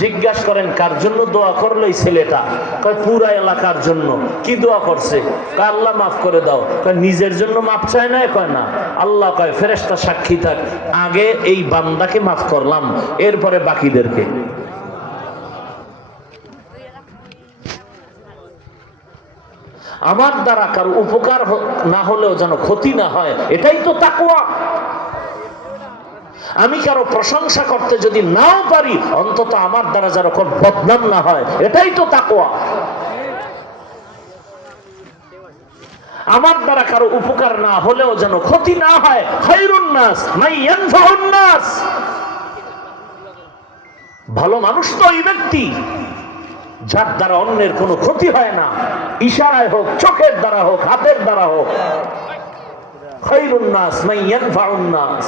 জিজ্ঞাসা করেন কার জন্য দোয়া করলো এই ছেলেটা? কয় পুরা এলাকার জন্য। কি দোয়া করছে? কয় আল্লাহ মাফ করে দাও। কয় নিজের জন্য মাফ চায় না? কয় না। আল্লাহ কয় ফেরেশতা সাক্ষী থাক, আগে এই বান্দাকে মাফ করলাম, এরপরে বাকিদেরকে। আমার দ্বারা কারো উপকার না হলেও যেন ক্ষতি না হয়, এটাই তো তাকওয়া। আমি কারো প্রশংসা করতে যদি নাও পারি, অন্তত আমার দ্বারা যেন কোন বদনাম না হয়, এটাই তো তাকওয়া। আমার দ্বারা কারো উপকার না হলেও যেন ক্ষতি না হয়। খায়রুন নাস মান ইয়ানফাউন নাস। ভালো মানুষ তো ওই ব্যক্তি যার দ্বারা অন্যের কোনো ক্ষতি হয় না, ইশারায় হোক, চোখের দ্বারা হোক, হাতের দ্বারা হোক। খায়রুন নাস মান ইয়ানফাউন নাস।